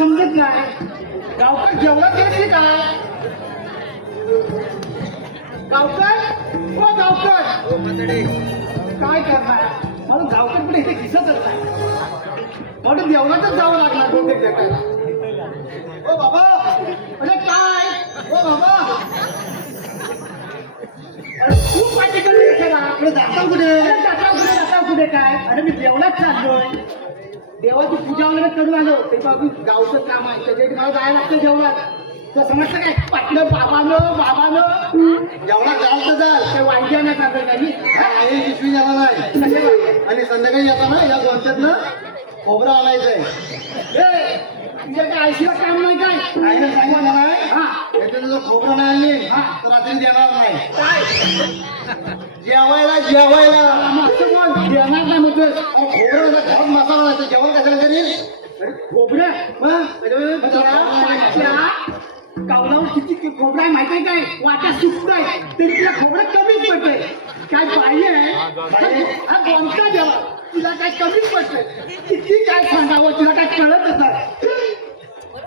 समजत नाही. गावकर जेवणात घेतली काय? गावकर हो गावकर काय करणार? मला गावकर पुढे इथे दिसतच नाही. म्हणून जेवणातच जावं लागणार बहुतेक भेटायला. ओ बाबा अरे काय ओ बाबा खूप पाठी करते जाता कुठे काय? अरे मी जेवणात चाललोय. देवाची पूजा वगैरे करून आलो. ते बाबू गावचं काम आहे त्याच्यासाठी मला जायला लागतं जेवणात. तर समजतं काय पाटलं बाबानं जेवणात जाल तर जाल ते वाईद्या नाही चाललं काही आई पिशवी जाणार नाही. आणि संध्याकाळी येताना या गोंच्यातनं खोबरं आणायचंय. तुझ्या काय आयशीला काम नाही काय? आईला सांगा ना हा याच्यानं जर खोबरं नाही आणली तर रात्री देणार नाही. काय जेवायला मागचं बोल देणार नाही म्हणतोय. खोबरं घरात मसाला नाही तर जेवण कशाला करील? खोबऱ्या कावलावर किती खोबरा आहे माहिती आहे काय? वाट्या सुटतंय ते तुला खोबरं कमीच पडतंय. काय पाहिजे हा कोणता देवा तुला काय कमीच पडतंय. किती काय सांगावं तुला काय कळतच नाही.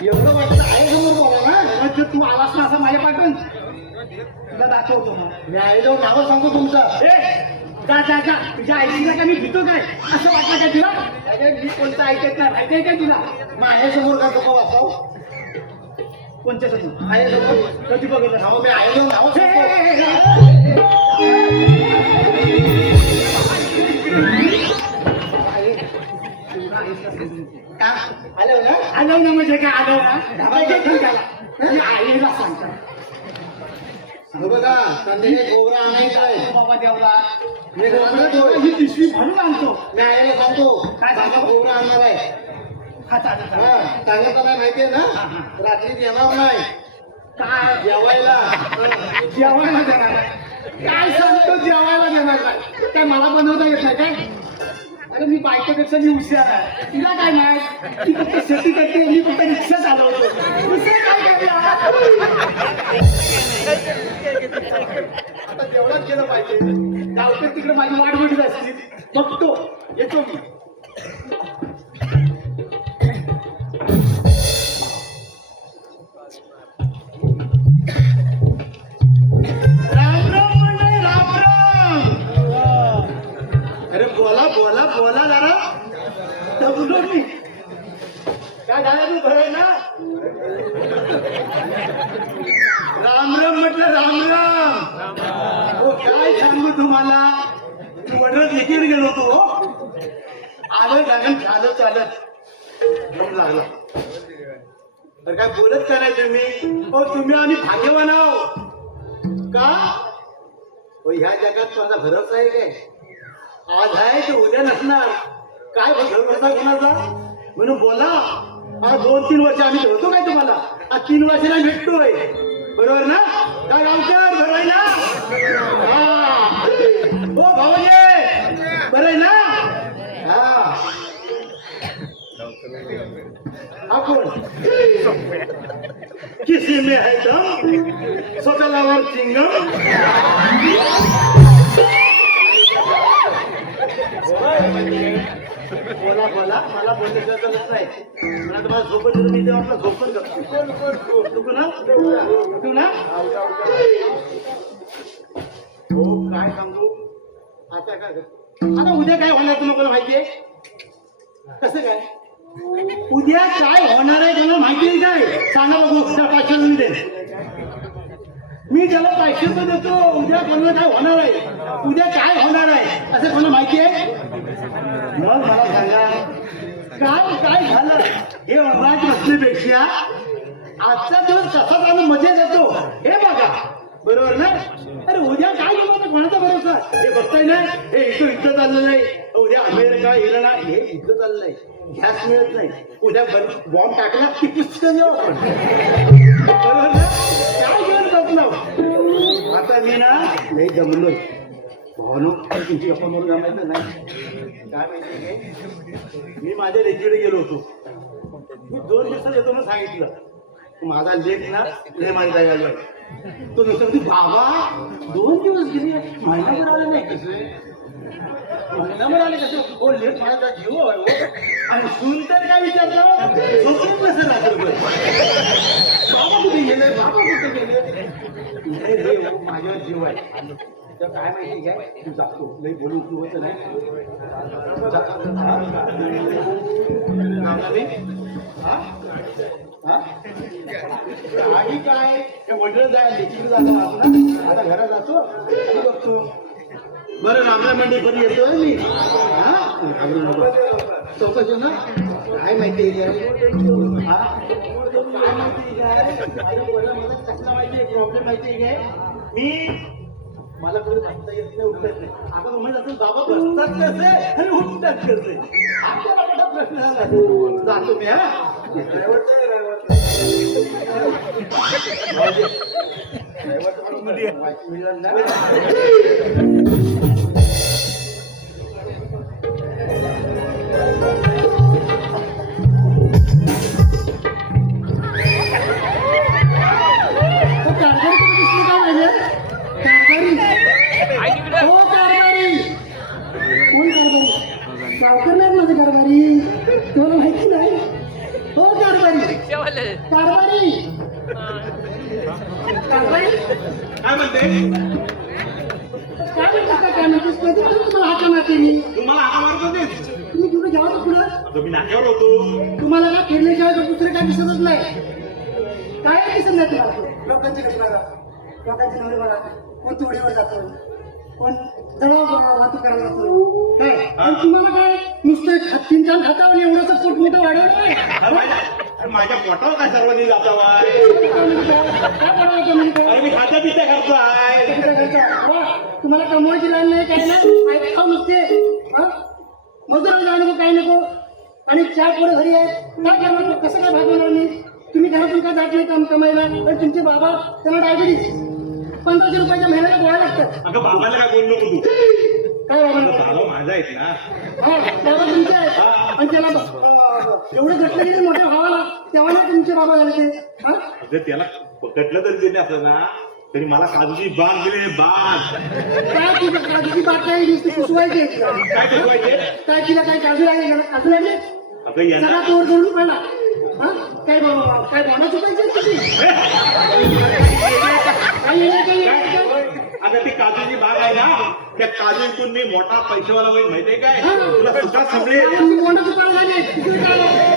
एवढं वाटतं आई समोर बोला ना. जर तू आलास ना असं माझ्या पाठवून तुला दाखवतो मग. मी आई जाऊन नावं सांगतो तुमचं. जा जा जा तुझ्या आईला का मी भीतो काय असं वाटलं काय तुला? अरे मी कोणतं ऐकत नाही माहिती आहे काय तुला? मग आई समोर का नको वाचाव? कोणत्या समोर? आई समोर कधी बघितलं नाव मी आई जाऊन नावं सांगतो. का? आलं ना? आलं ना म्हणजे काय आलं ना? मी आईला सांगतो हे बघा संध्याकाळी खोबरं आणायचं आहे. बाबा देवला मी खोबरं ठेवू. ही पिशवी भरून आणतो. मी आईला सांगतो काय सांगतो? सांगा खोबरं आणणार आहे. हा चालेल चालेल. हा सांगितलं नाही माहितीये ना रात्री येणार नाही काय जेवायला. जेवायला देणार नाही. काय सांगतो जेवायला देणार नाही? काय मला बनवता येत नाही काय? अरे मी बायकोपेक्षा मी हुशार आहे. तिला काय नाही ती फक्त शेती करते मी फक्त रिक्षा चालवतो. दुसरं काय करूया? आता तेवढाच केलं पाहिजे. गावकर तिकडे माझी वाट बघत असतील. बघतो येतो मी. राम राम मंडळी राम राम. अरे बोला बोला बोला जरा. दबलो मी. काय झालं तू बरं आहे ना? राम राम म्हटलं राम राम. हो काय सांगू तुम्हाला? वडरत एकीकडे गेलो होतो हो. आलं गगन चालत दम लागला. तर काय बोलत का नाही तुम्ही? हो तुम्ही आम्ही भाग्यवान आहो. का? हो ह्या जगात माझा भरोसा आहे काय? आज आहे तर उद्या नसणार. काय भरोसा कोणाचा? म्हणून बोला. हा 2-3 वर्ष आम्ही होतो काय तुम्हाला? आज 3 वर्षाला भेटतोय. बरोबर ना? काय गावकर बरं आहे ना? हा हो भाऊजी बरं आहे ना? हा हा कोण? किसी में है दम स्वतःवर चिंगम. बोला बोला मला बोलण्याचं गरज नाही. मला तुम्हाला झोपत मी तेव्हा झोपण करतो. तू ना तू ना हो काय सांगू आता काय आता उद्या काय होणार तुम्हाला माहितीये? कसं काय उद्या काय होणार आहे तुम्हाला माहिती आहे काय? सांगा बघू. त्या 500 मी दे. मी त्याला 500 रुपये देतो. उद्या कोणाला काय होणार आहे? उद्या काय होणार आहे असं कोणाला माहिती आहे? मग मला सांगा काय काय झालं? हे वाट बसण्यापेक्षा आजचा दिवस कसा जाणं मजेत येतो हे बघा. बरोबर ना? अरे उद्या काय केलं कोणाचा भरोसा? हे बघताय ना हे इथं चाललं नाही. उद्या अमेरिका इराण हे इथं चाललं नाही. गॅस मिळत नाही. उद्या बॉम्ब टाकला की पुस्तकं जाऊ आपण. बरोबर ना? काय घेऊन बसलो आता मी ना नाही जमलोय भावनो. तुमची गप्पा म्हणून जमायचं नाही. काय माहिती काय मी माझ्या लेकीकडे गेलो होतो. मी 2 दिवसात येतो म्हणून सांगितलं. माझा लेख ना लय माझ्या जायला तो नुसतं बाबा 2 दिवस गेले महिनाभर आला नाही. कसं महिनाभर आले कसं हो लेट माझा जीव आहे हो. आणि सून तर काय विचारलं झोपून कसं राहतो बाबा कुठे गेले बाबा कुठे गेले नाही रे हो, माझ्यावर जीव आहे तर काय माहिती काय तू जातो लई बोलू उपयोग नाही आधी काय वडील जायला लेखी जातो आपण आता घरात जातो बघतो बरं रामला मंडी कधी येतोय मी चौकशी ना काय माहिती काय माहिती कसला माहिती प्रॉब्लेम माहिती काय मी मला पुढे बसता येत नाही उठत नाही आता म्हणत असं बाबा बसतात कसे आणि उठतात कसे आपल्याला मोठा प्रश्न झाला जातो मी सावकार नाही माझं कारभारी तुम्हाला माहिती नाही हो कारभारी कारभारी कारभारी काय म्हणते काय म्हणतेस तुम्हाला हाका मारते मी तुम्हाला हाका मारत होतेस तुम्ही कुठे घ्यावा का पुढं मी नाक्यावर होतो तुम्हाला काय फिरल्याशिवाय दुसरं काय दिसतच नाही काय दिसत नाही तुम्हाला लोकांची घरी बघा लोकांची नवरी बघा कोण तोडीवर जातो कोण दळाव वाहतूक करायला जातो काय आणि तुम्हाला काय नुसतं खातींच्या हातावर एवढंच पोट मोठं वाढवलं माझ्या पोटावर काय सर्वांनी जाता बाय काय पडावं तुम्ही अरे मी खाता पिता करतो तुम्हाला कमवायची लाईन नाही काय नाही ऐकावं नुसते मजुराला जाऊ नको काय नको आणि चार पोरं घरी आहेत काय करणार कसं काय भागवणार मी तुम्ही घरातून काय जात नाही काम कमायला पण तुमचे बाबा त्यांना डायबिटीस 1500 रुपयाच्या महिन्याला गोळ्या लागतात अगं बाबाला काय बोललो तू काय बाबा बाबा माझा आहेत ना हा बाबा तुमचे आहेत आणि त्याला एवढं घटलं की मोठ्या भावाला तेव्हा नाही तुमचे बाबा झाले ते हा जर त्याला पकडलं तरी दिले असलं ना तरी मला काजूची बाग दिली बाग काय तुझं काजूची बाग काय नुसती पुसवायची काय शिकवायचे काय तिला काय काजू लागले काजू लागले अगं यांना सगळा तोड करून पडला हा काय बाबा काय बोना चुकायचे तुम्ही अगं ती काजूची बाग आहे ना त्या काजूतून मी मोठा पैशावाला होईल माहितीये काय तुला सुद्धा समजेल बोना चुकायला लागले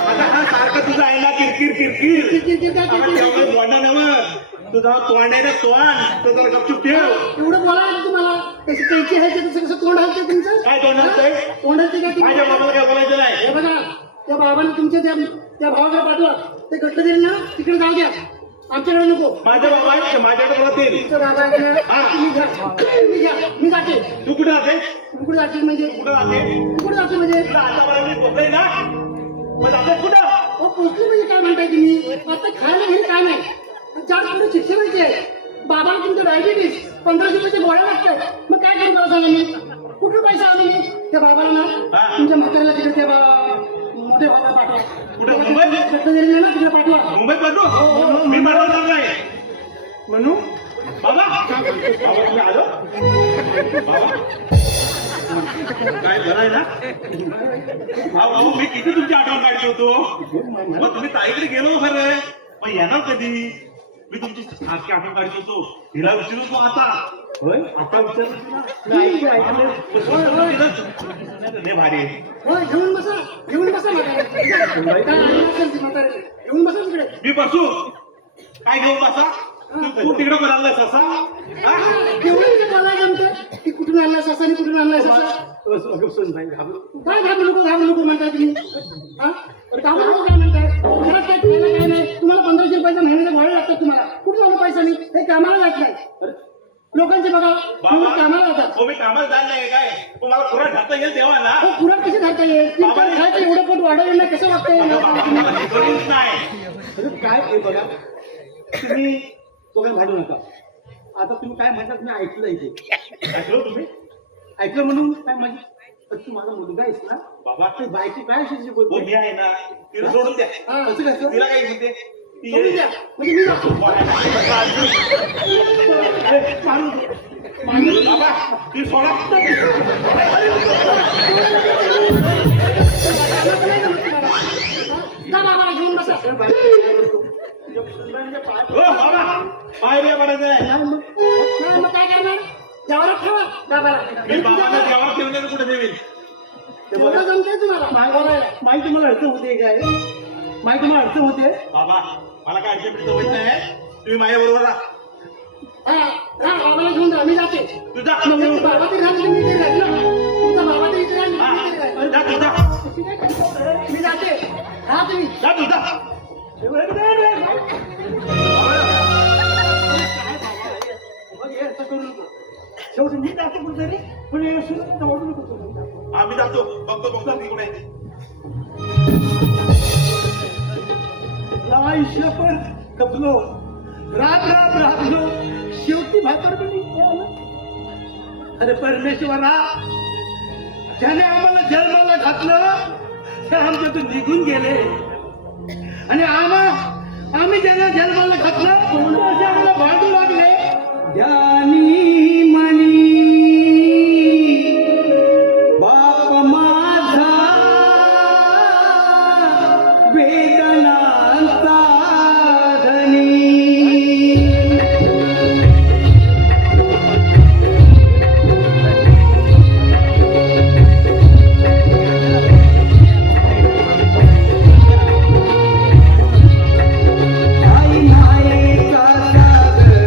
आता हा सारखं तुझं आहे ना किरकिर किरकिर त्यामुळे बोलणं नवं तुझा तोंड आहे ना तोंड तो जर गपचूप ठेव एवढं बोलायला तुम्हाला कशी कैची आहे ते तसं कसं तोंड आहे ते तुमचं काय तोंड असतंय तोंडाचे काय माझ्या बाबाला काय बोलायचं नाही हे बघा त्या बाबाने तुमच्या त्या भावाकडे पाठवा ते घटलं दिले ना तिकडे जाऊ द्या आमच्याकडे नको माझ्या बाबा आहे माझ्याकडे राहतील तुमचं बाबा आहे ना, तुम्ही घ्या मी जाते तू कुठे राहते तू कुठे जाते म्हणजे कुठे राहते तू कुठे जाते म्हणजे तुला आतापर्यंत मी बोलतोय ना मग जाते कुठं हो पोचली म्हणजे काय म्हणताय तुम्ही आता खायला घरी काय नाही चार पुढे शिक्षणाचे आहे बाबाला तुमचं डायबिटीस 1500 रुपयाचे गोळ्या लागतात मग काय करू मला सांगा मी कुठं पैसा आलो मी त्या बाबाला ना तुमच्या म्हाताऱ्याला तिकडे त्या मोठे बाबा पाठवा कुठे मुंबईत घटलं दिले ना तिकडे पाठवा मुंबईत पाठवू मी पाठवणार नाही म्हणू बाबा बाबा तुम्ही आलो बाबा काय बरं आहे ना भाऊ मी किती तुमची आठवण काढली होतो मग तुम्ही ताईकडे गेलो खरं मग येणार कधी मी तुमची सारखी आठवण काढली होतो हिला विचारू तो आता होय आता विचार भारी हो घेऊन बसा घेऊन बसा तिकडे मी बसू काय घेऊन बसा तू तिकडे बोलायला ससा केवढं मला जमतं की कुठून आणला ससा आणि कुठून आणला ससा काय घाबरू नको म्हणताय तुम्ही हा घाबरू नको काय म्हणताय घरात काय खायला काय नाही तुम्हाला 1500 रुपयाच्या महिन्याला गोळ्या लागतात तुम्हाला कुठून आणू पैसा नाही हे कामाला जात नाही लोकांचे बघा तुम्ही कामाला जातात मी कामाला जात नाही काय तुम्हाला पुरा ढाकता येईल तेव्हा ना हो पुरा कशी धरता येईल खायचं एवढं पोट वाढवलं नाही कसं वागता येईल नाही काय हे बघा तुम्ही तो काय भांडू नका आता तुम्ही काय म्हणतात मी ऐकलं इथे ऐकलो तुम्ही ऐकलं म्हणून काय माझी तू माझा मुलगा आहेस ना बाबा ते बायकी काय अशी हो बोलते मी आहे ना तिला सोडून द्या कसं कसं तिला काय म्हणते ती सोडून द्या म्हणजे मी जातो मारून दे. बाबा ती सोडा. जा बाबाला घेऊन बसा. बाबा पाय बी पडायचं आहे. नाही मग काय करणार? जेवायला ठेवा बाबाला. मी बाबाला जेव्हा ठेवण्याचं कुठे देईल. तेवढं जमतंय तुम्हाला माई तुम्हाला अडचण होते काय? माई तुम्हाला अडचण होते? बाबा मला काय अडचण बिडचण होत नाही. तुम्ही माझ्या बरोबर राहा. बाबाला घेऊन जा मी जाते. तुझा बाबा तरी राहते मी तरी राहील ना. तुमचा बाबा तरी इथे राहील मी तरी राहील. जा तुझा मी जाते. हा तुम्ही जा तुझा. शेवटी मी जातो कुठेतरी पण हे सुरू ओढू नको. आम्ही जातो बघतो बघतो तिकडे. आयुष्य पण कपलो राबलो शेवटी भाकरपणी अरे परमेश्वरा ज्याने आम्हाला जन्माला घातलं ते आमच्यातून निघून गेले आणि आम्ही ज्यांना जन्माला घातलं ते आम्हाला भांडू लागले. ज्ञानी मनी बाप माझा वेदनांचा धनी. आई मायेचा सागर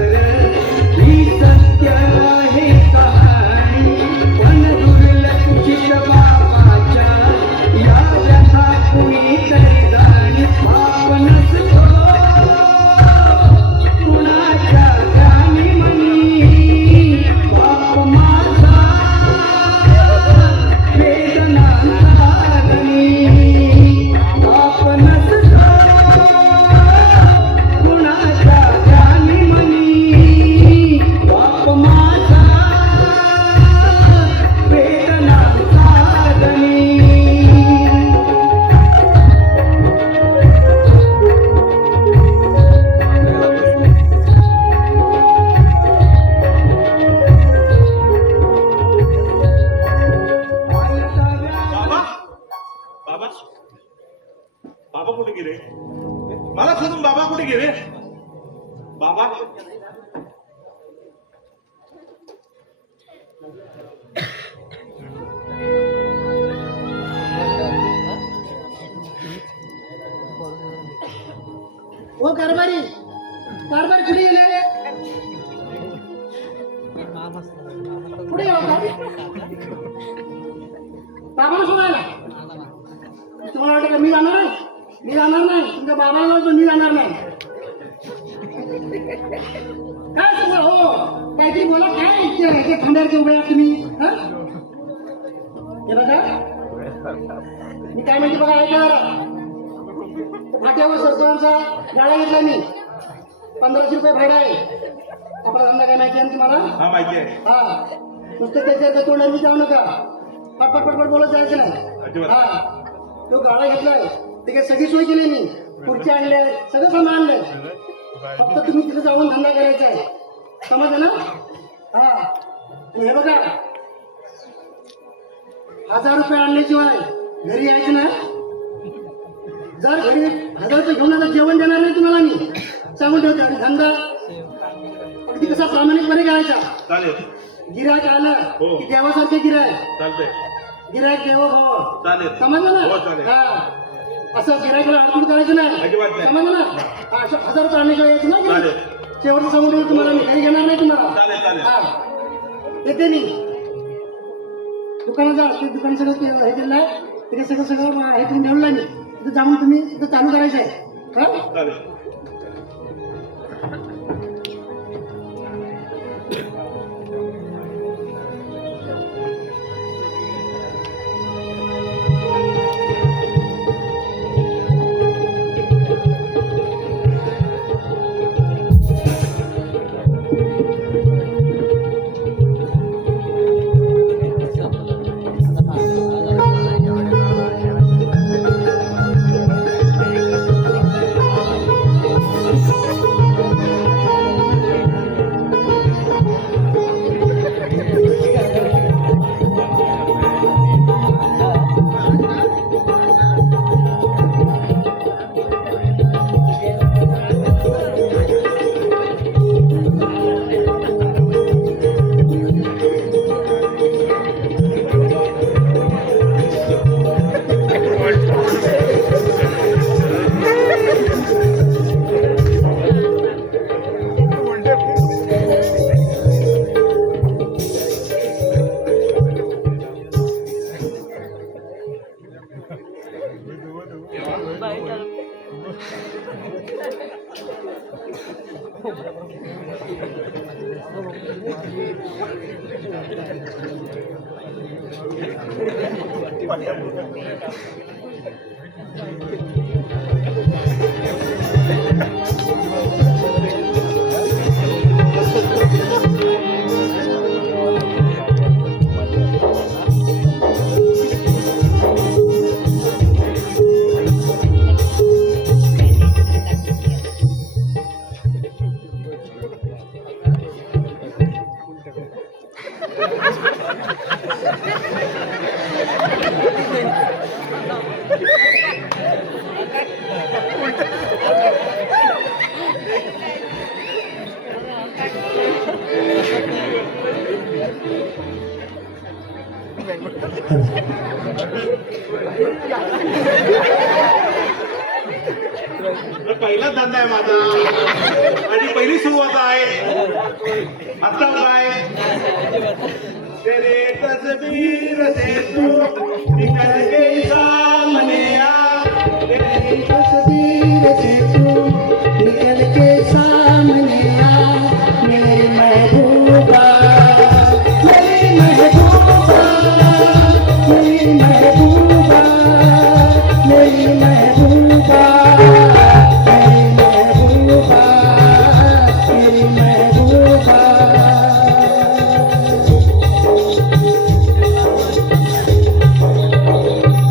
ही सत्य आहे कहाणी पण दुर्लक्षित बापाच्या या व्यथा कुणीतरी जाणी. आपणच कुणाच्या ज्ञानी मनी बाप माझा वेदनांचा धनी. आपणच कुणाच्या ज्ञानी मनी बाप माझा वेदनांचा धनी. बाबा बाबा बाबा कुठे गेले? मला सोडून बाबा कुठे गेले? बाबा हो कारभारी कुठे गेले? कुठे गेला होता? बाबाला सोडायला तुम्हाला वाटतं का मी जाणार आहे? मी जाणार नाही. तुमच्या बाबाला लावतो मी जाणार नाही. काय सगळं हो काहीतरी बोला. काय हे थांब्यावरती उभे आहात तुम्ही? हा? हे बघा मी काय म्हणते बघा ऐका जरा. फाट्यावर सरपंचा गाडा घेतला मी. 1500 रुपये भाडं आहे. आपला धंदा काय माहिती आहे ना तुम्हाला? हा माहिती आहे. हा नुसतं त्याच्या तोंडाने जाऊ नका. पटपट बोलत जायचं नाही. अजिबात. हा तो गाडा घेतलाय ते काय सगळी सोय केली मी. खुर्ची आणल्या सगळं सामान आणलंय. फक्त तुम्ही तिथे जाऊन धंदा करायचा आहे. समजलं ना? हा आणि हे बघा 1000 रुपये आणल्याशिवाय घरी यायचं ना. जर घरी 1000 रुपये घेऊन आता जेवण देणार नाही तुम्हाला मी सांगून ठेवते. आणि धंदा अगदी कसा प्रामाणिकपणे करायचा. चालेल. गिरायक आलं हो. की देवासारखे गिरायक. चालतंय. गिरायक देव भाव. चालेल. समजलं हो, ना? चालेल. हा असं गिरायकाला अडचण करायचं नाही. अजिबात नाही. समजलं ना? हा असं 1000 रुपये आणल्याशिवाय यायचं नाही. चालेल. शेवटचं सांगून ठेवतो तुम्हाला मी घरी घेणार नाही तुम्हाला. चालेल चालेल. हा येते मी दुकानात जा. ते दुकान सगळं हे केलं आहे. तिथे सगळं हे करून ठेवलं आहे मी. तिथे जाऊन तुम्ही तिथं चालू करायचं आहे. हा चालेल. तर पहिलाच धंदा आहे माझा आणि पहिली सुरुवात आहे. आता काय तेरे तस्वीर से तू निकल के सामने आ, तेरी तस्वीर से तू निकल के सामने आ, मेरी महबूबा, मेरी महबूबा, मेरी महबूबा, मेरी महबूबा, मेरी महबूबा,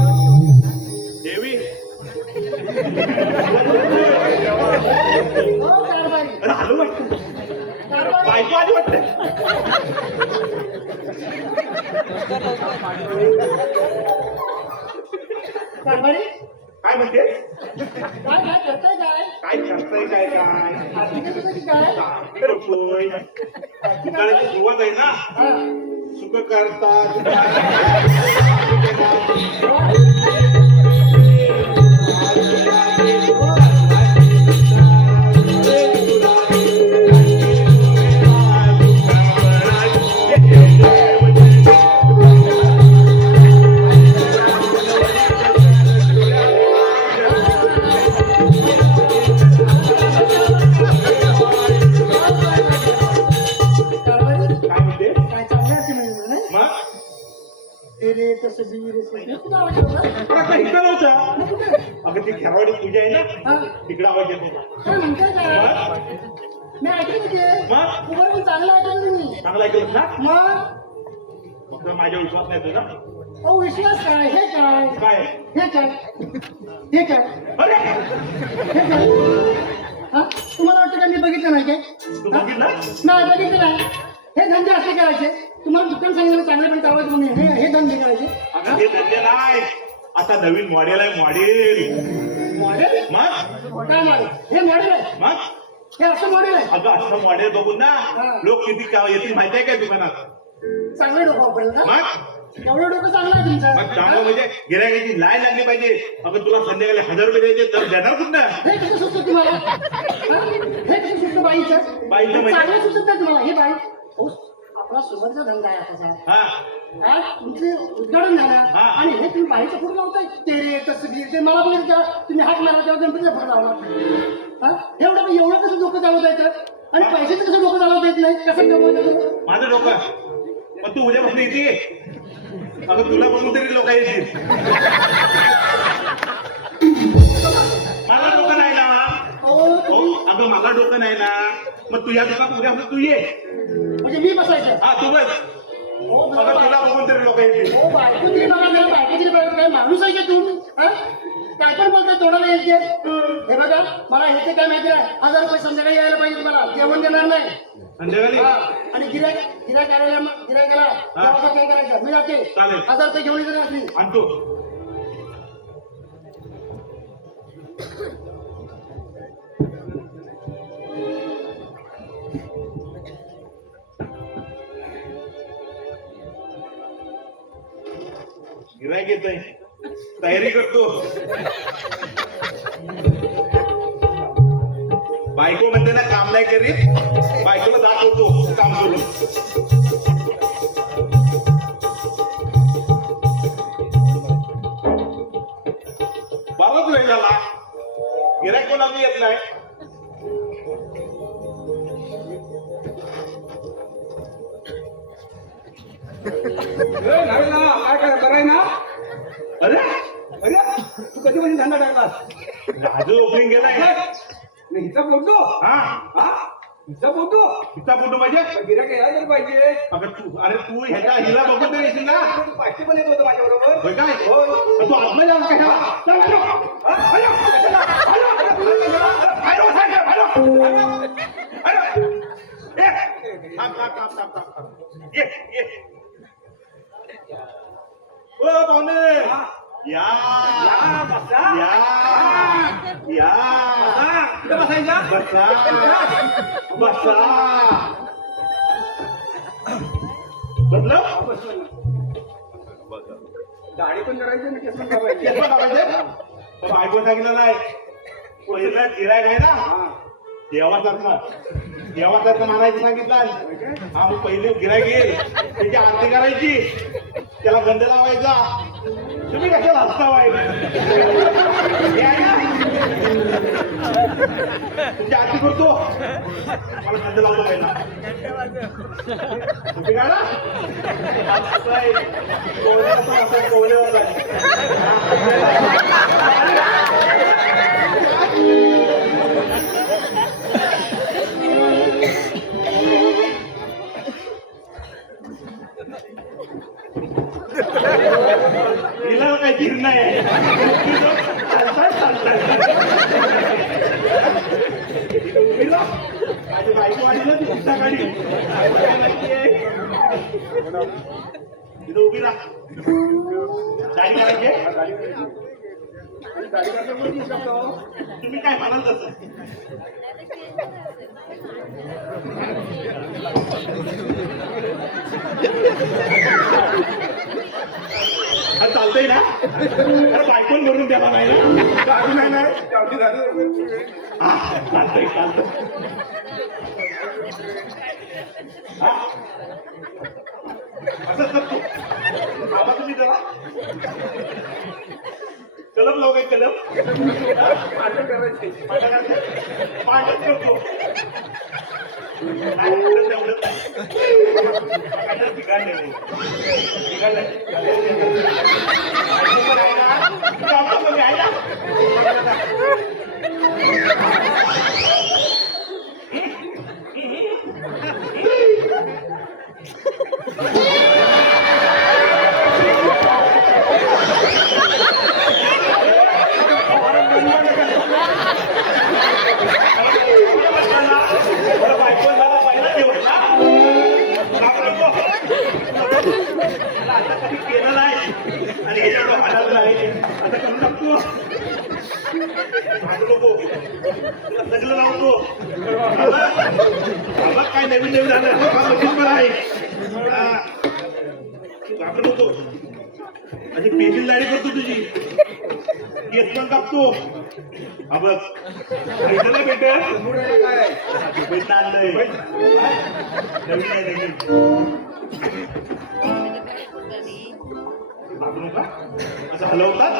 देवी हो कारभारी, अरे आलो वाटतं कारभारी. बायको आली वाटतं. कारभारी, काय म्हणते काय काय करताय काय? काय करताय काय काय आर्थिक तुझं की काय? काय करतोय दुकानाची सुरुवात आहे ना. हा. सुख करतात कारभारी, काय म्हणते काय चांगलं आहे की नाही नाही? मग तेरे तस्वीर से हे कुठं आवाज येतो? पण आता इथं नव्हता. मग कुठं? अगं ती खेळवाडी पूजा आहे ना हा. तिकडे आवाज येतो. काय म्हणताय काय? मग मी ऐकली म्हणजे मग? उभं पण चांगलं ऐकलं तुम्ही. चांगला ऐकलं ना मग फक्त माझ्या विश्वास नाही तुझा. अहो विश्वास काय हे काय काय हे काय हे काय अरे हे काय हा तुम्हाला वाटतं का मी बघितलं नाही काय तू हा? बघितलं नाही बघितलं नाही हे धंदे असे करायचे तुम्हाला दुकान सांगितलं चांगले पण चालवायचं म्हणून हे धंदे करायचे अगं हे धंदे नाही. आता नवीन मॉडेल आहे मॉडेल. मॉडेल मग काय मॉडेल हे मॉडेल आहे मग हे असं मॉडेल आहे अगं असं मॉडेल बघून ना हा. लोक किती येतील माहिती आहे काय दुकानात. चांगलं डोकं वापरेल का मग एवढं डोकं चांगलं आहे मग चांगलं तुमचं म्हणजे गिरायकाची लाय लागली पाहिजे. अगं तुला संध्याकाळी 1000 रुपये द्यायचे तर देणार कुठं. हे कसं सुचतं तुम्हाला हा? हे कसं सुचतं बाईचं बाईचं म्हणजे? चांगलं सुचत नाही तुम्हाला हे बाई हो आपला सुगंधचा धंदा आहे आताचा हा आज तुमचे उद्घाटन झालं हा. आणि हे तुम्ही बाईचं फोटो लावताय तेरे तसबीर ते मला बघितलं तेव्हा तुम्ही हात मारा तेव्हा गणपतीचा फोटो लावला हा एवढं कसं डोकं चालवता येतं आणि पैशाचं कसं डोकं चालवता येत नाही कसं चालवता येतं माझं डोकं पण तू उद्यापासून येते. अगं तुला बघून तरी लोक येतील. मला डोकं नाही ना. अहो, हो अगं मला डोकं नाही ना. मग तू या दुकानात उद्यापासून तू ये. म्हणजे मी बसायचं हा तू बस. हो अगं तुला बघून तरी लोक येतील. हो बायको तरी बघा मला बायको तरी बघा काय माणूस आहे का तू हा? काय पण बोलताय तोंडाला येईल ते हे बघा मला हे काय माहिती आहे 1000 रुपये संध्याकाळी यायला पाहिजे मला जेवण देणार नाही संध्याकाळी हा. आणि गिरायकाला देवाचं काय करायचं मी जाते चालेल. 1000 रुपये घेऊन येते रात्री आणतो. गिरायक येत आहे तयारी करतो. बायको म्हणते ना काम नाही करीत बायकोला दाखवतो काम करून. बराच वेळ झाला गिरायक कोण आम्ही येत नाही. काय बरं आहे ना? अरे अरे तू कधी म्हणजे धंदा टाकलास? राजू ओपनिंग गेलाय नाही, हिचा फोटो हा हा हिचा फोटो तिचा फोटो पाहिजे गिराक यायला तर पाहिजे. अगं तू ह्याच्या हिला बघून तर येशील ना तू पाचशे पण येत होतं माझ्या बरोबर. होय काय तू आपलं जाऊ काय चल, हॅलो. हॅलो. हॅलो, साहेब, हॅलो. हॅलो. ये. थांब. ये. ओ पाहुणे या बसा. या कुठे बसायचा? बसा बदल गाडी पण करायची ना, केस पण कापायचे. केस पण कापायचे? बायको सांगितलं नाही पहिला गिरायक आहे ना देवासारखं मानायचं सांगितलं. हा मग पहिले गिरायक येईल त्याची आरती करायची, त्याला गंध लावायचा. तुम्ही कशाला हसता वाईट तुमची आरती करतो, मला गंध लावतो पहिला. तुम्ही काय ना कोवलेवर हिला काय गिरण आहे माझी बायको आली ना ती पुढचा गाडी तिथं उभी राहा. गाडी करायची तुम्ही काय म्हणाल तसं. चालतंय ना अरे बायकोन भरून द्याला नाही ना चालतंय असं करतो बाबा तुम्ही जरा कलम लाव काय कलम पाठच करतो केलं नाही आणि हे एवढं हाडायला आहे आता करून टाकतो. सगळं लावतो काय नवीन झालं आहे घाबरत होतो आणि पेशील दाढी करतो तुझी केस पण कापतो. हा बघ भेटलं नाही भेट आणलंय नवीन आहे नवीन असं हलवतात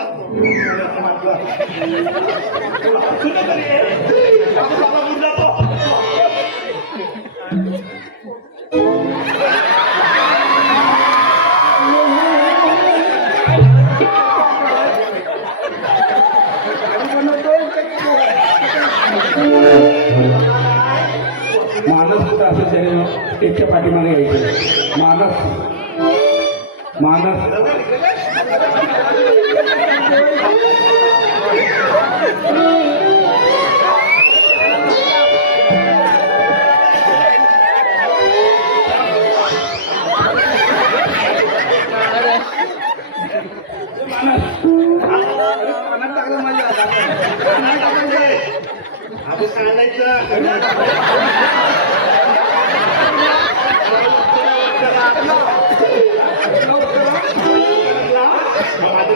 मानस कुठं असं स्टेजच्या पाठीमागे यायचं. मानस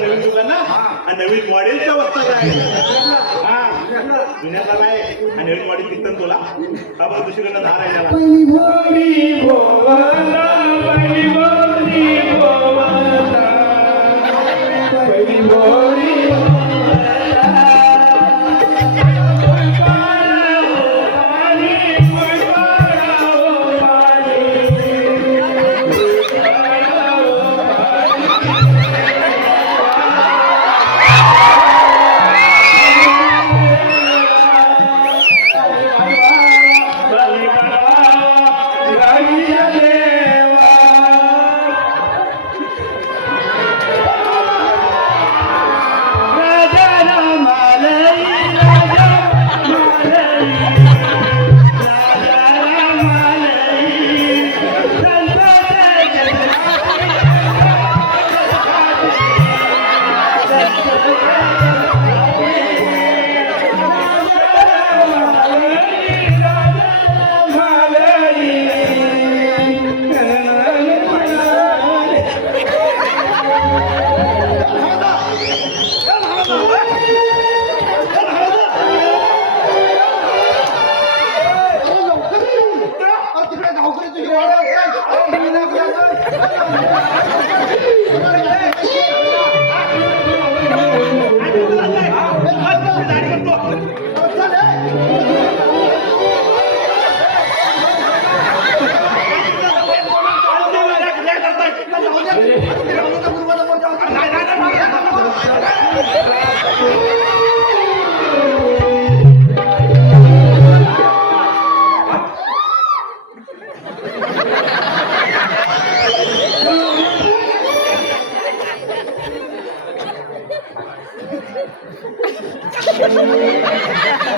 नवीन युग ना नवीन मॉडेलच्या वस्तात आहे. हा जुन्याला आहे नवीन मॉडेल दिसतं तुला हा बघ दुसरीकडनं धार आहे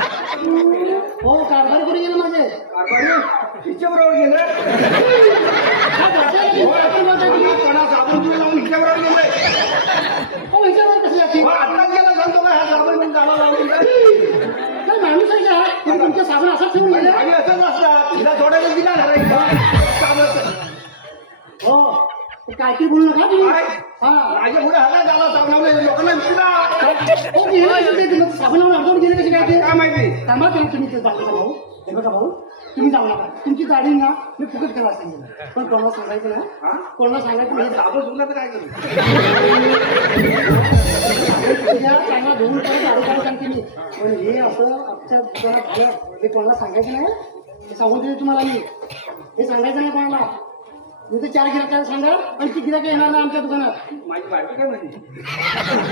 हो कारभारी कुठे गेले माझे हिच्याबरोबर गेलं लावून हिच्याबरोबर गेलोय कसे जाते आत्ताच गेला सांगतो का हा साबण पण गाला लावून काय माणूस आहे का तुम्ही तुमच्या साबण असाच ठेवून गेले आणि असंच असतात तिला थोड्या दिला हो काय ते बोलू नका तुम्ही काय? हा माझ्या पुढे हाता गाला साबणावले लोकांना विचारा हो गेले कसे काय तुम्ही साबणावर अर्धवट गेले कसे काय ते काय माहिती थांबा तेव्हा तुम्ही ते जाऊ नका भाऊ हे बघा भाऊ तुम्ही जाऊ नका तुमची गाडी ना मी फुकट करा सांगितलं पण कोणाला सांगायचं ना हा? कोणाला सांगायचं नाही साबण सुद्धा तर काय करू उद्या चांगला धुवून परत गाडी काढून सांगते मी पण हे असं आमच्या दुकानात झालं हे कोणाला सांगायचं नाही हे सांगून देते तुम्हाला मी हे सांगायचं नाही कोणाला मी तर 4 गिराकाला सांगा आणि ती गिराक येणार नाही आमच्या दुकानात माझी बायको काय म्हणते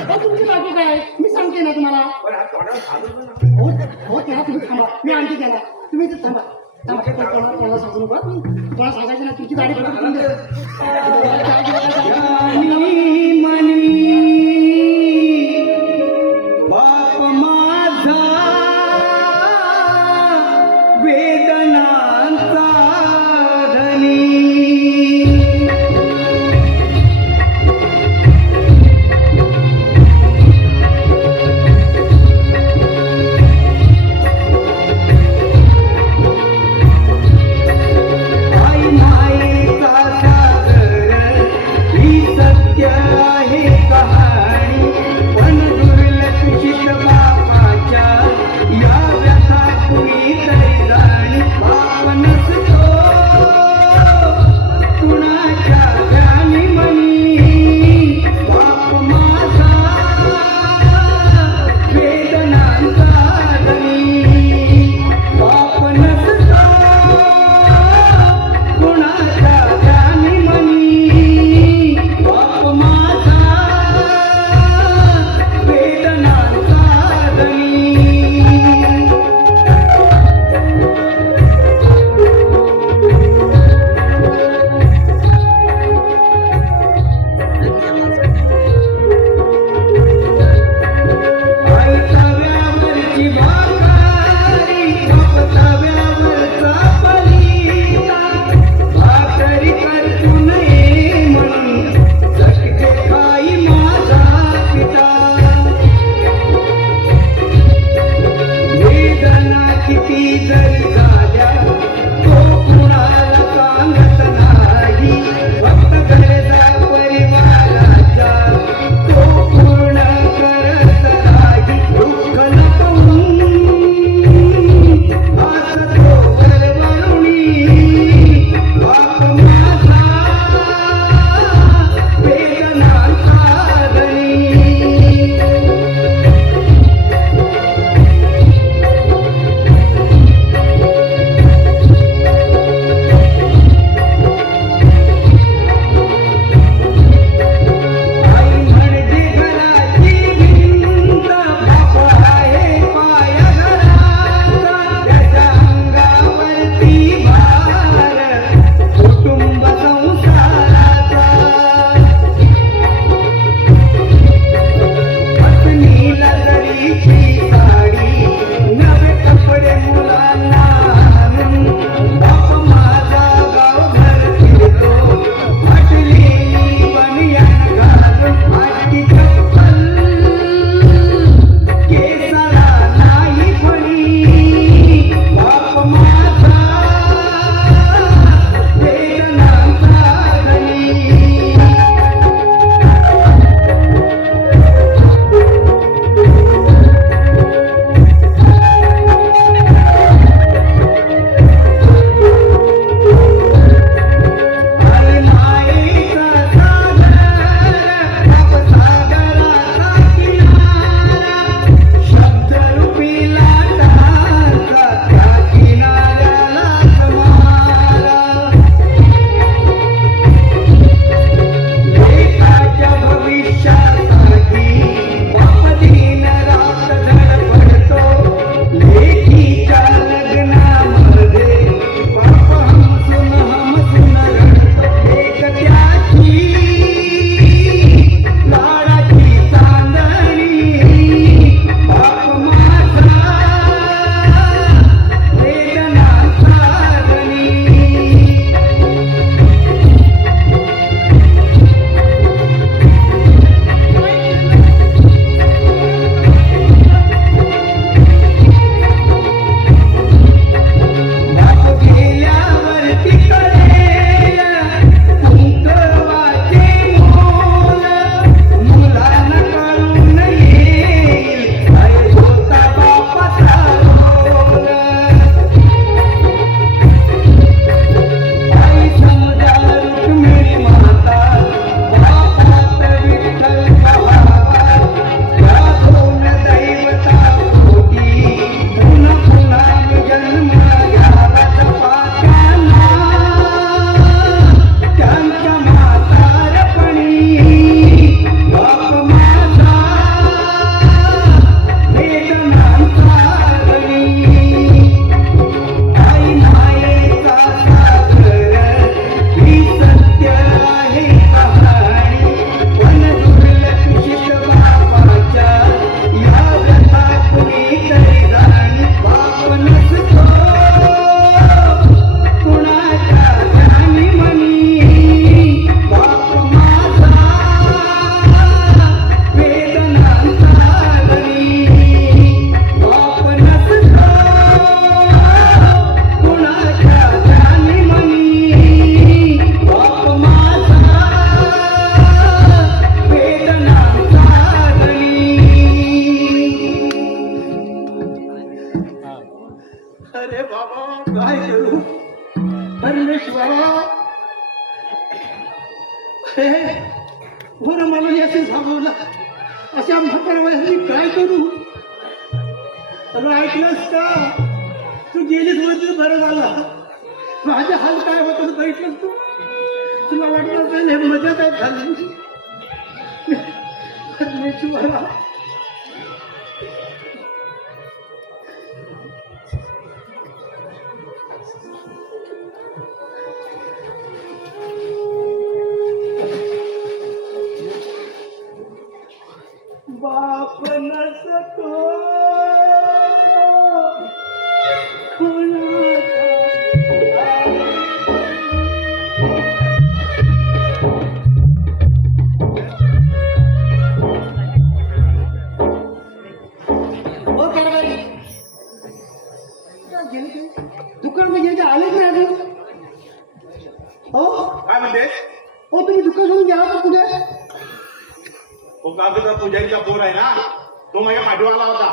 हो तुमची बाकी काय मी सांगते ना तुम्हाला पण हा तोंडावर साबण पण हो हो त्याला तुम्ही थांबा मी आणते त्याला तुम्ही इथे थांबा थांबा कोणाला सांगू नका कोणाला सांगायचं नाही तुमची गाडी बघा तुम्ही 4 गिराकाला सांगा बाप माझा वेदनांचा धनी आई माईचा सागर ही सत्य आहे का करावं मी काय करू? अगं ऐकलंस का? तू गेलीच म्हणजे बरं झालं. माझे हाल काय होतं बघितलंस तू? तुला वाटलं असेल हे मजा काय झाली. मेचूला बाप नसतो दुकान म्हणजे आलेच नाही अजून. हो काय म्हणते? हो तुम्ही दुकान सोडून गेला का कुठे? तो कागदा पुजारीचा पोर आहे ना, तो माझ्या पाठीवाला होता.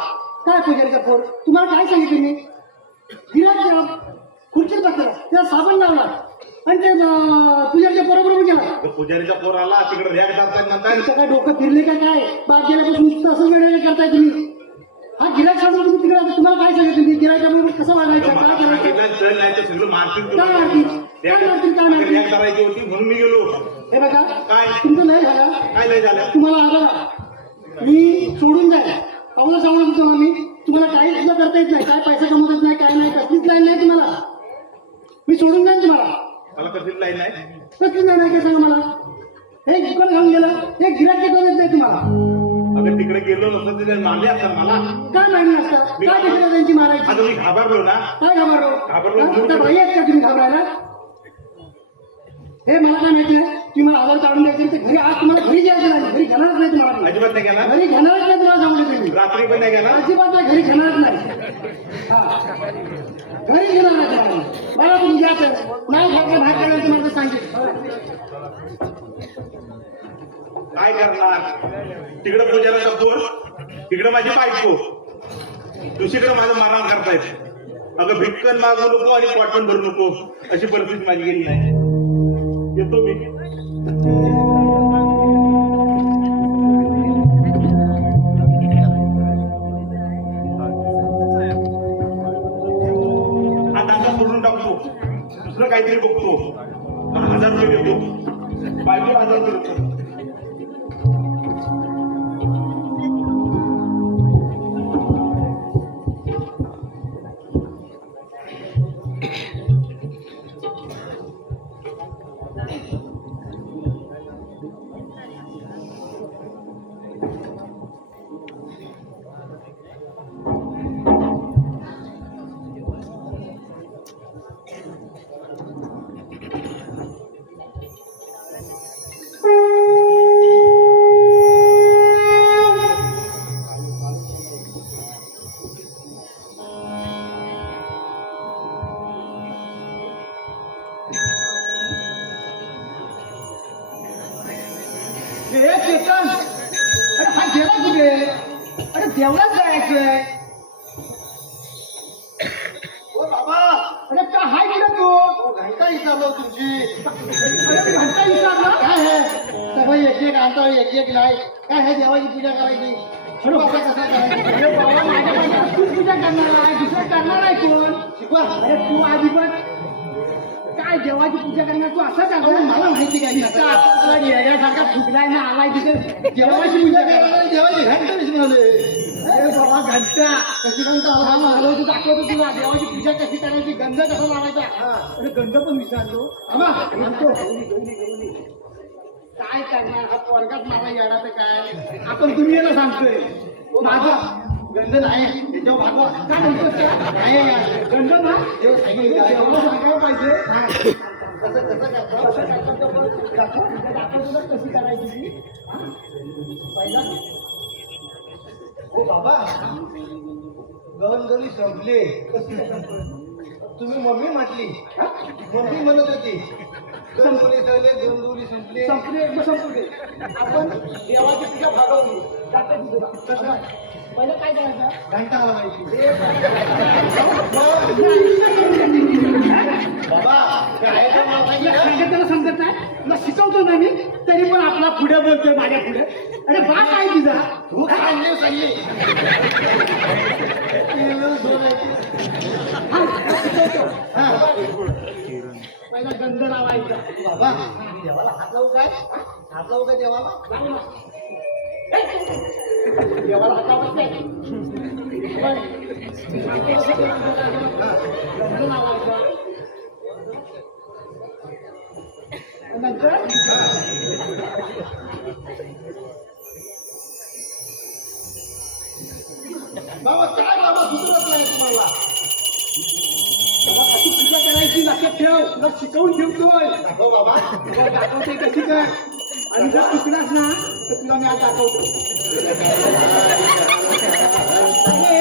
काय पुजारीचा पोर? तुम्हाला काय सांगितलं मी? गिराक खुर्चीत बसला त्याला साबण लावला आणि ते पुजारीच्या पोराबरोबर गेला. तो पुजारीचा पोर आला तिकडे रॅक जातात नंतर. तुमचं काय डोकं फिरले का काय? बाग गेल्यापासून नुसतं असं वेळ करताय तुम्ही. हा गिराक सोडून तुम्ही तिकडे आता तुम्हाला काय सांगितलं मी? गिरायच्या बरोबर कसं वागायचं? काय करायचं? चल नाही तर सगळं मारतील काय मारतील? काय मारतील? काय मारतील? रॅक करायची होती म्हणून मी गेलो. हे बघा काय तुमचं नाही झालं. काय नाही झालं? तुम्हाला आलं मी सोडून जाईल. अगोदर सांगू शकतो आम्ही तुम्हाला काही सुद्धा करता येत नाही. काय पैसा कमवत येत नाही, काय नाही, कसलीच लाईन नाही तुम्हाला. मी सोडून जाईन तुम्हाला. मला कसली लाईन नाही. कसलीच लाईन आहे काय सांगा मला. हे दुकान घालून गेलं हे गिराक घेऊन येत नाही तुम्हाला. अगं तिकडे गेलो नसतं तिथे मारले असतात मला. काय मारली असतात? काय कशाला त्यांची मारायची? आता मी घाबरलो ना. काय घाबरलो? घाबरलो. आता बाई आहेत का तुम्ही घाबरायला? हे मला काय माहिती आहे तुम्ही मला आधार काढून द्यायचे ते घरी. आज तुम्हाला घरी जायचं नाही, घरी घेणारच नाही तुम्हाला. अजिबात नाही गेला. घरी घेणारच नाही तुम्हाला सांगू तुम्ही. रात्री पण नाही गेला. अजिबात नाही घरी घेणारच नाही. हा घरी घेणार नाही तुम्हाला. मला तुम्ही द्यायचं नाही घ्यायचं बाहेर काढायचं तुम्हाला सांगितलं. काय करणार? तिकडे पुजाराचा पोर, तिकडे माझी बायको, दुसरीकडे माझं मारहाण करतायत. अगं भिक्कन मागू नको आणि पोट पण भरू नको अशी परिस्थिती माझी गेली नाही. येतो मी. हा धंदा सोडून टाकतो, दुसरं काहीतरी बघतो. 1000 रुपये देतो बायकोला. 1000 रुपये देतो. हे चेतन अरे हा गेला कुठे? अरे देवळात जायचंय. ओ बाबा, अरे का हाय कुठे तू? घंटा विचारलो तुमची. अरे घंटा विचारला काय आहे सगळं एक एक आणता एक एक नाही. काय आहे देवाची पूजा करायची. शिकवा कसा करायचा. अरे बाबा माझ्या पाहिजे तू पूजा करणार आहे दुसरं करणार आहे कोण? शिकवा. अरे तू आधी पण काय देवाची पूजा करणार तू असं अहो, करणार? मला माहिती काय नाही. तुला येण्यासारखा फुटलाय ना आलाय तिथे देवाची पूजा करायला देवाची घंटा विसरले. अरे बाबा घंटा कशी घंटा हा आला? मला तू दाखवतो तुला देवाची पूजा कशी करायची गंध कसा लावायचा. अरे गंध पण विचारतो आम्हा, म्हणतो काय करणार हा पोरगाच मला येणार तर काय आपण तुम्ही याला सांगतोय माझा गंध नाही त्याच्यावर भागवा. काय म्हणतोस का? नाही गंध ना देव सांगितलं. देवाला सांगायला पाहिजे कसं कसं करता? कसं करतात ते पण दाखव तुला कशी करायची ती. हा? पहिला हो बाबा, गवनगली संपली. तुम्ही मम्मी म्हटली. मम्मी म्हणत होती गवनगली संपले, गवनगली संपली. संपले एकदा संपू दे. आपण देवाची पूजा भागवली जाते तुझा कसं पहिलं काय करायचं घंटा लावायची. हे बाबा काय तर मला सांगितलं. त्याला समजत नाही तुला शिकवतो ना मी तरी पण आपला पुढे बोलतोय माझ्या पुढे. अरे बा काय तुझा तू सांगले सांगले पहिला गंध लावायचा. बाबा देवाला हात लावू काय देवाला लावू ना. देवाला हात लावत नाही. गंध लावायचा. नंतर बाबा काय बाबा सुचलत नाही तुम्हाला तेव्हा अशी पूजा करायची लक्षात ठेव. तुला शिकवून ठेवतोय. दाखव बाबा तुला दाखवते कशी कर. आणि जर चुकलास ना तर तुला मी आज दाखवतो. अरे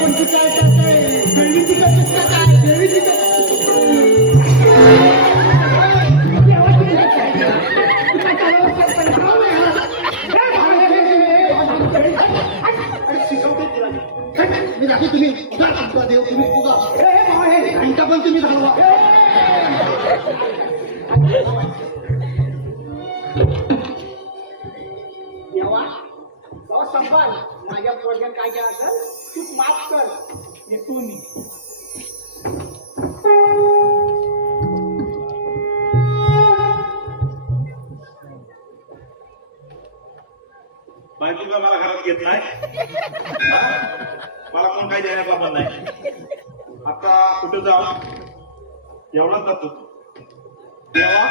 कोणती काय करताय देवीची करतेस का काय देवीची मी दाखव तुम्ही उगा तुमचा देव तुम्ही उगा घंटा पण तुम्ही घालवा संभाल माझ्या पोरग्यात काय केलं असेल तू माफ कर. येतो मी. बायको का मला घरात घेत नाही. मला कोण काही देण्याचा पण नाही. आता कुठे जाऊ एवढाच जातो देवा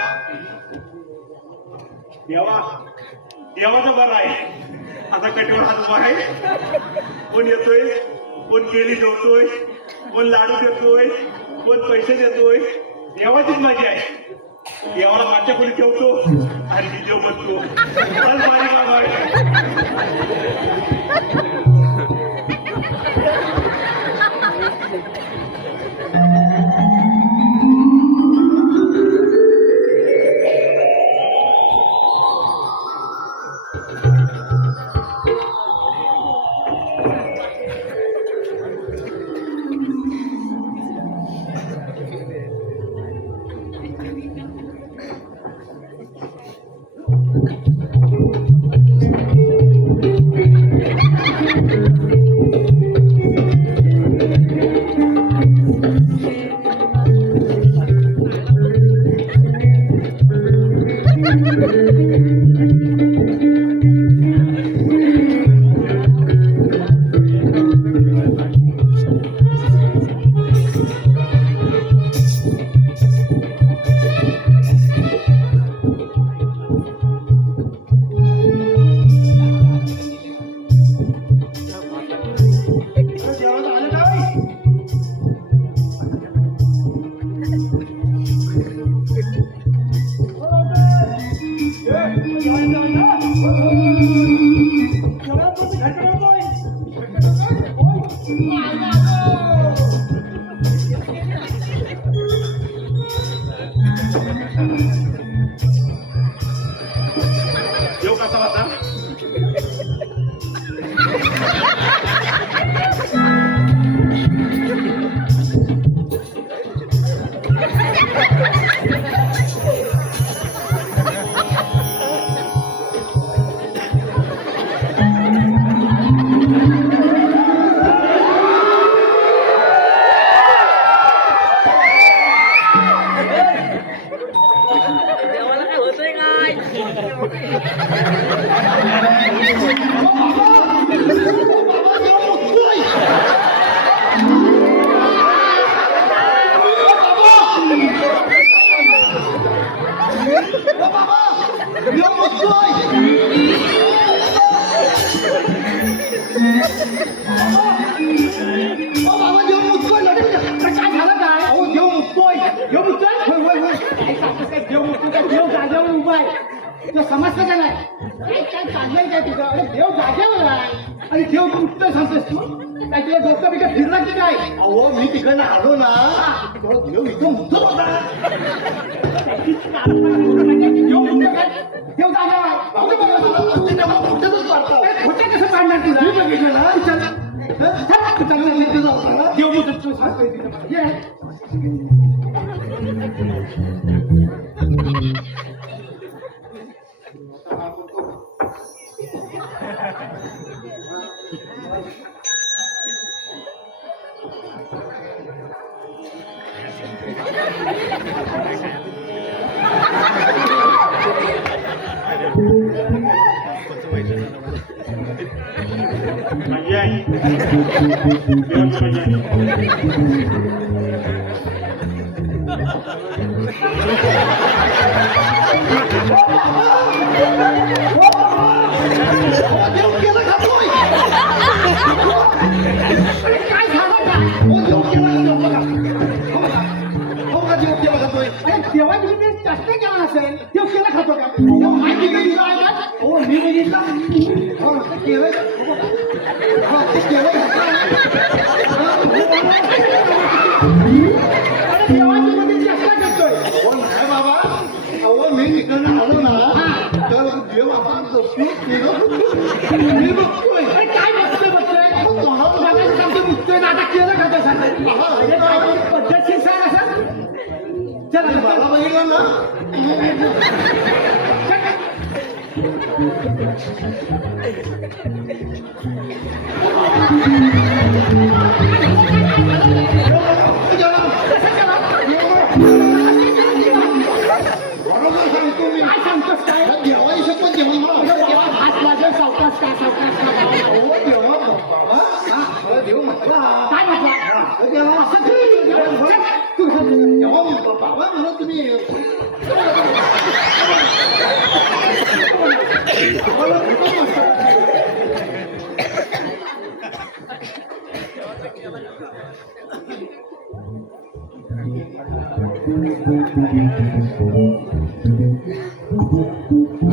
देवा देवाचं बरं आहे. आता कटीवर हात उभा आहे. कोण येतोय कोण केली ठेवतोय कोण लाडू देतोय कोण पैसे देतोय. देवाचीच मजा आहे. देवाला मागच्या खोली ठेवतो आणि मी देव बसतो. बस माझी काम आहे. देव कसा होता. देवाला काय होतंय काय. समजतं का नाही काय काय चाललंय काय तुझं. अरे देव जागेवर आहे आणि देव कुठं सांगतोस तू काय तुला डोकं बिकं फिरलं की काय. अहो मी तिकडनं आलो ना तो देव इथं मुद्दत होता. देव जागेवर खोटे कसं काढणार तुला. मी बघितलं ना देव मुदत तू सांगतोय तिथं. ये. काय झालं का? अरे तेव्हा तुम्ही ते चष्टा केला असेल तेव्हा केला खातो का तेव्हा माहिती कधी आहे का? हो मी बघितला हो ते केलं हो ते केलं अरे तेव्हा तुम्ही ते चष्टा करतोय हो नाही बाबा अहो मी तिकडनं आलो ना तर देव आपण कसं केलं मी बघतोय अरे काय बघतोय सांगतो मुक्तोय ना आता केलं खातो सांगतो पद्धतशीर सांग असं चला मला बघितलं ना बरोबर सांगतो मी काय सांगतोस काय देवाई शपथ जेव्हा हात लागेल सावकाश काय हो देवा बाबा मला देव म्हटला काय म्हटलं देवा असं तू तेव्हा बाबा म्हणा तुम्ही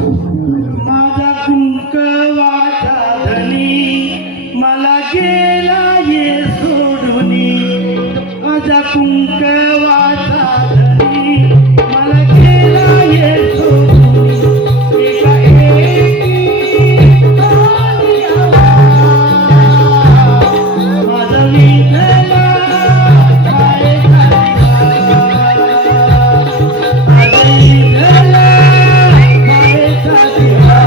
माझा कुंकवाचा धनी मला गेला ये सोडूनी माझा कुंकवाचा धनी मला गेला ये सोडूनी एका एकी आली आवा. माझा विठला माये झाला. माझा विठला माये झाला.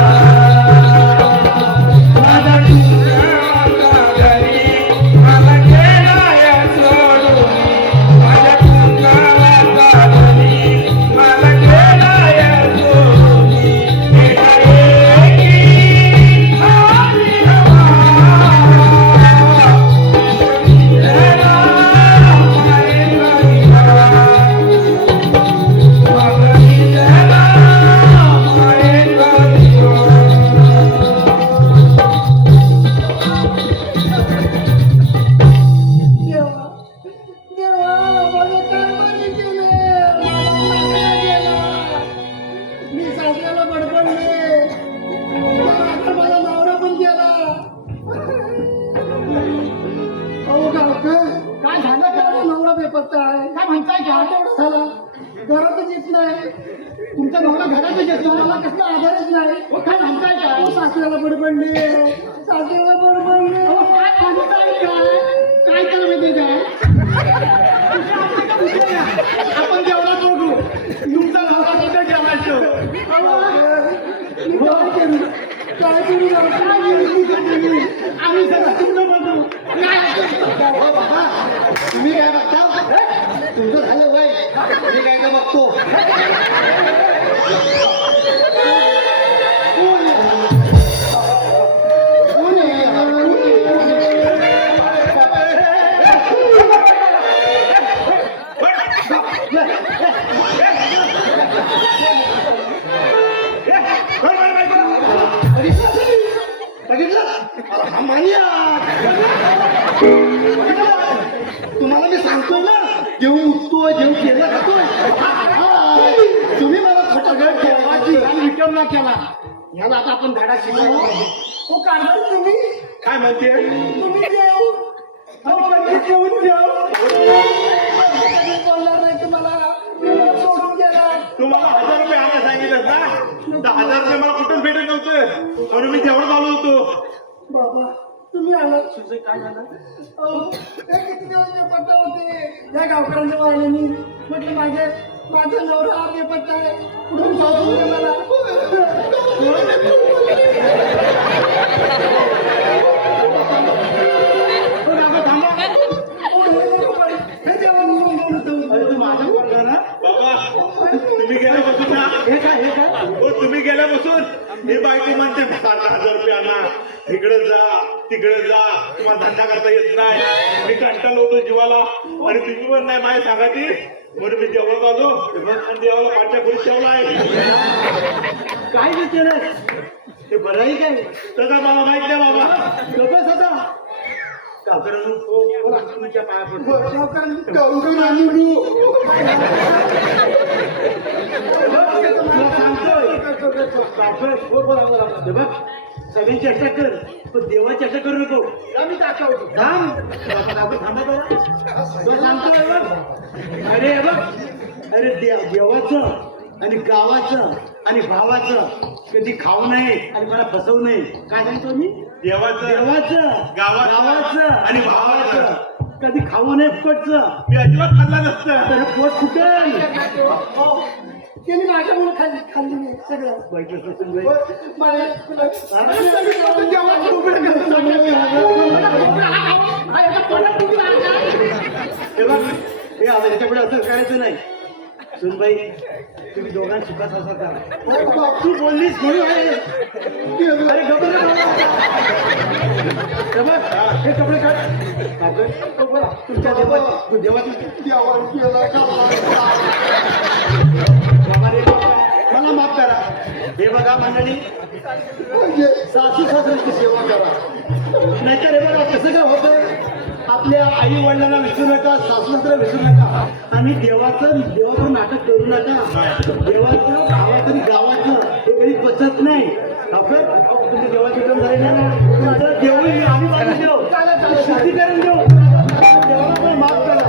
माझा कुंकवाचा धनी मला गेला ये सोडूनी माझा कुंकवाचा धनी मला गेला ये सोडूनी एका एकी आली हवा. मी सासऱ्याला बडबडले आता माझा नवरा पण गेला अहो गावकर काय झालं का नवरा बेपत्ता आहे काय म्हणताय का तेवढं झाला घरातच येत नाही तुमचा नवरा घरातच येतो मला कसला आधारच नाही काय म्हणताय का सासऱ्याला बडबडले सासऱ्याला बडबडले काय म्हणताय काय तर माहिती काय आपण जेवढा बघू तुमचा नवरा कुठे जेवायचो काय करू आम्ही सगळं तुमचं बघू हो बाबा तुम्ही काय बघता तुमचं झालं वय मी काय काय बघतो कोण बघितलं मानिया तुम्हाला मी सांगतो ना देव उठतोय देव केला खातोय तुम्ही मला खोटा गड ठेवायची आणि विक्रम ना केला ह्याला आता आपण धडा शिकवू हो कारभार तुम्ही काय म्हणते तुम्ही देऊ जेवून बोलणार नाही तुम्हाला सोडून गेला तुम्हाला 1000 रुपये आणायला सांगितलं ना 10,000 रुपये मला कुठून भेटत नव्हतं म्हणून मी तेवढं आलो होतो बाबा तुम्ही आलात तुझं काय झालं हे किती दिवस बेपत्ता होते या गावकऱ्यांच्या वाहिनी म्हटलं माझा नवरा हा बेपत्ता आहे कुठून सावरून दे मला 1000 आणा, इकडे जा तिकडे जा, तुम्हाला धंदा करता येत नाही, मी कंटाळलो होतो जीवाला आणि तुम्ही पण नाही माझ्या सांगायची म्हणून मी देवळात आलो आणि देवाला पाठच्या खोलीत ठेवलाय. काय विचार ते बरं आहे काय तर काय मला माहित नाही बाबा. गप्पच होता काकरांनो, बोला तुमच्या पाया पडतो. तुला सांगतोय काकर, बोला बोला हे बघ सगळी चर्चा कर पण देवाची चर्चा करू नको. आम्ही दाखवतो. थांब थांबा बरं. तो सांगतोय बघ अरे हे बघ अरे देवाचं आणि गावाचं आणि भावाचं कधी खाऊ नये आणि मला फसवू नये. काय सांगतो मी? देवाचं गावाचं आणि भावाचं कधी खाऊ नये फुकटचं. मी अजिबात खाल्ला नसतं. तर हे पोट फुटेल. त्यांनी माझ्यामुळे खाल्ली नाही सगळं. बैठक बसून बाई. मला तुला हे बघ हे आता त्याच्यापुढे असं करायचं नाही. सुनबाई तुम्ही दोघांना सुखात असं करा. तू बोललीस म्हणून आहे. अरे गप्प रे बाबा. हे बघ हे कपडे काढ. काढ. तुमच्या देवाची बाबा रे मला माफ करा. हे बघा मंडळी सासू सासऱ्यांची सेवा करा. नाहीतर हे बघा कसं काय होतं आपल्या आई वडिलांना विसरू नका, सासूला विसरू नका आणि देवाचं नाटक करू नका. देवाचं भावाचं आणि गावाचं हे कधी पचत नाही. तुमच्या देवाचे काम झाले ना देऊ आम्ही बाजू देऊ शुद्धीकरण देऊ देवाला पण माफ करा.